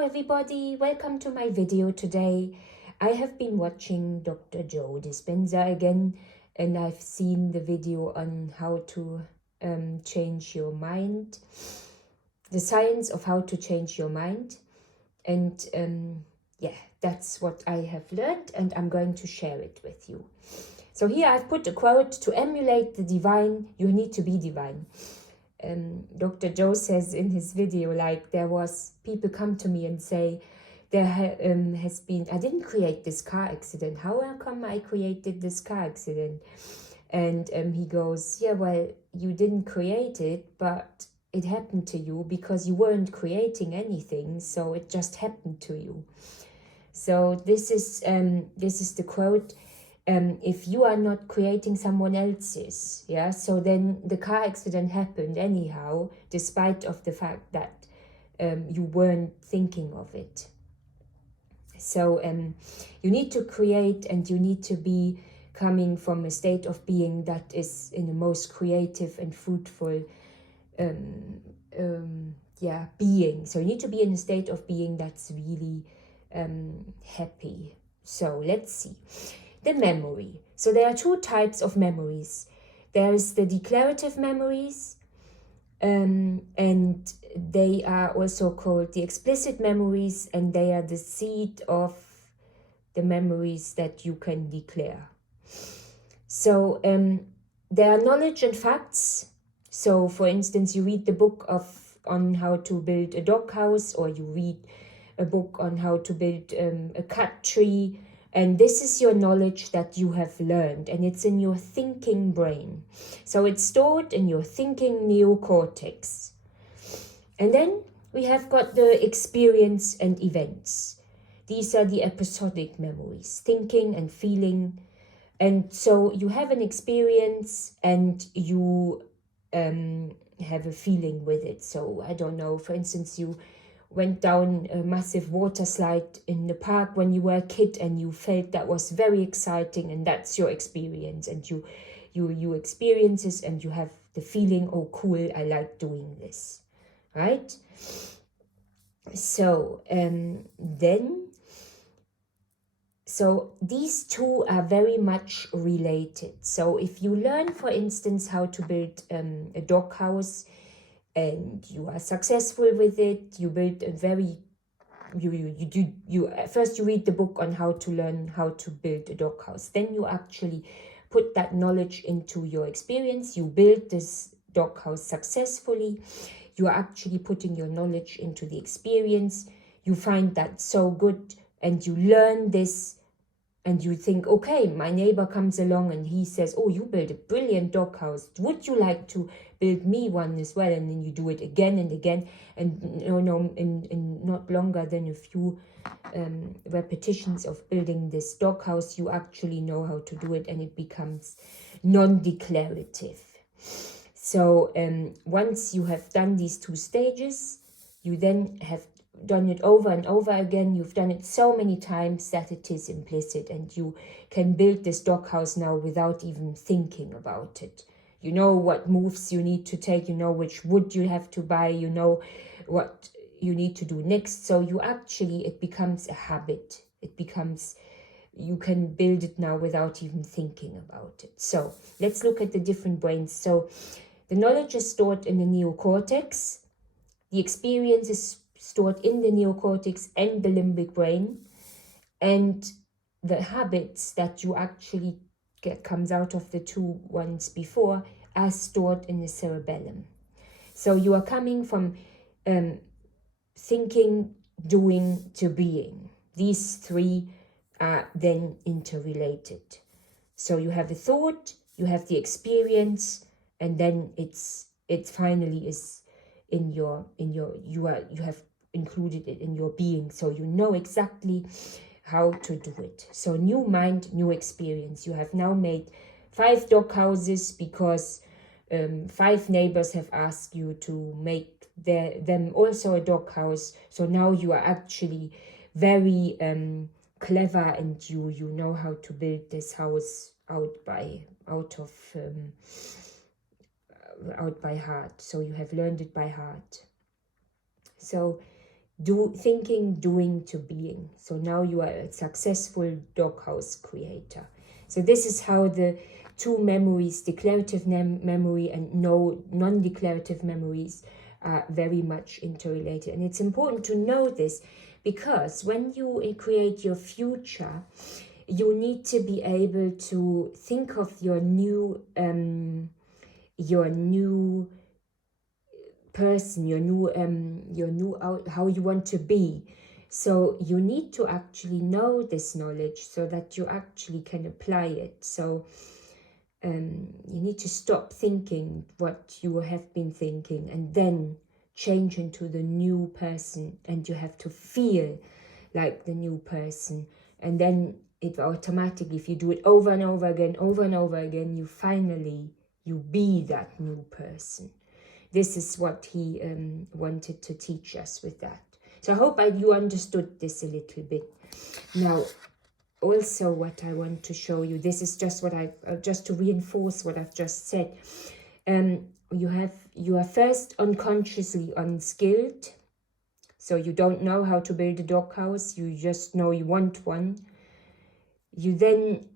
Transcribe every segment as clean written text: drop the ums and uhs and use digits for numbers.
Hello everybody, welcome to my video today. I have been watching Dr. Joe Dispenza again, and I've seen the video on how to change your mind, the science of how to change your mind. And yeah, that's what I have learned, and I'm going to share it with you. So here I've put a quote: to emulate the divine, you need to be divine. Dr. Joe says in his video, like, people come to me and say, has been, I didn't create this car accident. How come I created this car accident? And he goes, yeah, well, you didn't create it, but it happened to you because you weren't creating anything. So it just happened to you. So this is the quote. If you are not creating someone else's, yeah, so then the car accident happened anyhow, despite of the fact that you weren't thinking of it. So you need to create, and you need to be coming from a state of being that is in the most creative and fruitful being. So you need to be in a state of being that's really happy. So let's see. The memory. So there are two types of memories. There is the declarative memories, and they are also called the explicit memories, and they are the seed of the memories that you can declare. So there are knowledge and facts. So for instance, you read the book on how to build a doghouse, or you read a book on how to build a cut tree. And this is your knowledge that you have learned, and it's in your thinking brain. So it's stored in your thinking neocortex. And then we have got the experience and events. These are the episodic memories, thinking and feeling. And so you have an experience and you have a feeling with it. So I don't know, for instance, you went down a massive water slide in the park when you were a kid, and you felt that was very exciting, and that's your experience, and you experience this, and you have the feeling, oh cool, I like doing this, right? So so these two are very much related. So if you learn, for instance, how to build a doghouse, and you are successful with it, you build a very, first you read the book on how to learn how to build a doghouse. Then you actually put that knowledge into your experience. You build this doghouse successfully. You are actually putting your knowledge into the experience. You find that so good, and you learn this. And you think, okay, my neighbor comes along and he says, oh, you built a brilliant doghouse. Would you like to build me one as well? And then you do it again and again. And in not longer than a few repetitions of building this doghouse, you actually know how to do it, and it becomes non-declarative. So once you have done these two stages, you then have done it over and over again. You've done it so many times that it is implicit, and you can build this doghouse now without even thinking about it. You know what moves you need to take, you know which wood you have to buy, you know what you need to do next. So you actually, it becomes a habit. You can build it now without even thinking about it. So let's look at the different brains. So the knowledge is stored in the neocortex. The experience is stored in the neocortex and the limbic brain, and the habits that you actually get comes out of the two ones before are stored in the cerebellum. So you are coming from thinking, doing to being. These three are then interrelated. So you have a thought, you have the experience, and then it finally is you have included it in your being, so you know exactly how to do it. So new mind, new experience. You have now made 5 dog houses because 5 neighbors have asked you to make them also a dog house. So now you are actually very clever, and you know how to build this house out by heart. So you have learned it by heart. So thinking, doing to being. So now you are a successful doghouse creator. So this is how the two memories, declarative memory and non-declarative memories, are very much interrelated. And it's important to know this, because when you create your future, you need to be able to think of your new person, how you want to be. So you need to actually know this knowledge so that you actually can apply it. So you need to stop thinking what you have been thinking and then change into the new person, and you have to feel like the new person. And then it automatically, if you do it over and over again, you be that new person. This is what he wanted to teach us with that. So I hope you understood this a little bit. Now, also what I want to show you, this is just what just to reinforce what I've just said. You are first unconsciously unskilled. So you don't know how to build a doghouse, you just know you want one. You then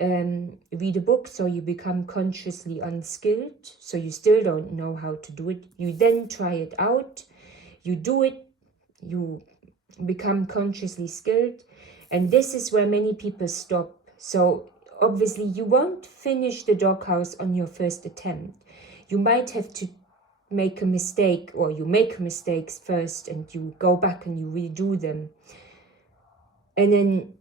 read a book, so you become consciously unskilled, so you still don't know how to do it. You then try it out, you do it, you become consciously skilled, and this is where many people stop. So obviously you won't finish the doghouse on your first attempt. You might have to make a mistake, or you make mistakes first and you go back and you redo them, and then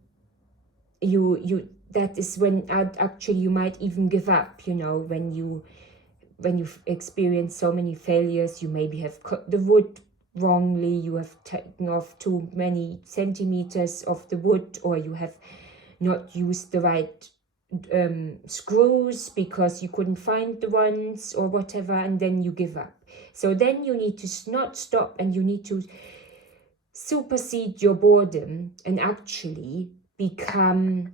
that is when actually you might even give up, when you've experienced so many failures. You maybe have cut the wood wrongly, you have taken off too many centimeters of the wood, or you have not used the right screws because you couldn't find the ones or whatever, and then you give up. So then you need to not stop, and you need to supersede your boredom and actually become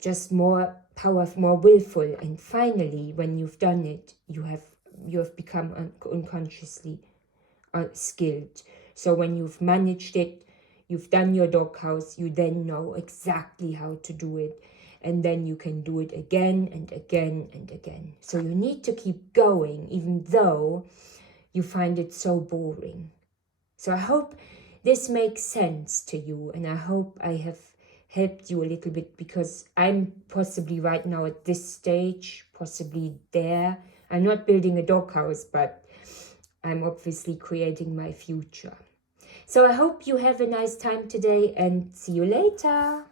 just more powerful, more willful. And finally, when you've done it, you have become unconsciously skilled. So when you've managed it, you've done your doghouse, you then know exactly how to do it, and then you can do it again and again and again. So you need to keep going even though you find it so boring. So I hope this makes sense to you, and I hope I have helped you a little bit, because I'm possibly right now at this stage, possibly there. I'm not building a doghouse, but I'm obviously creating my future. So I hope you have a nice time today, and see you later.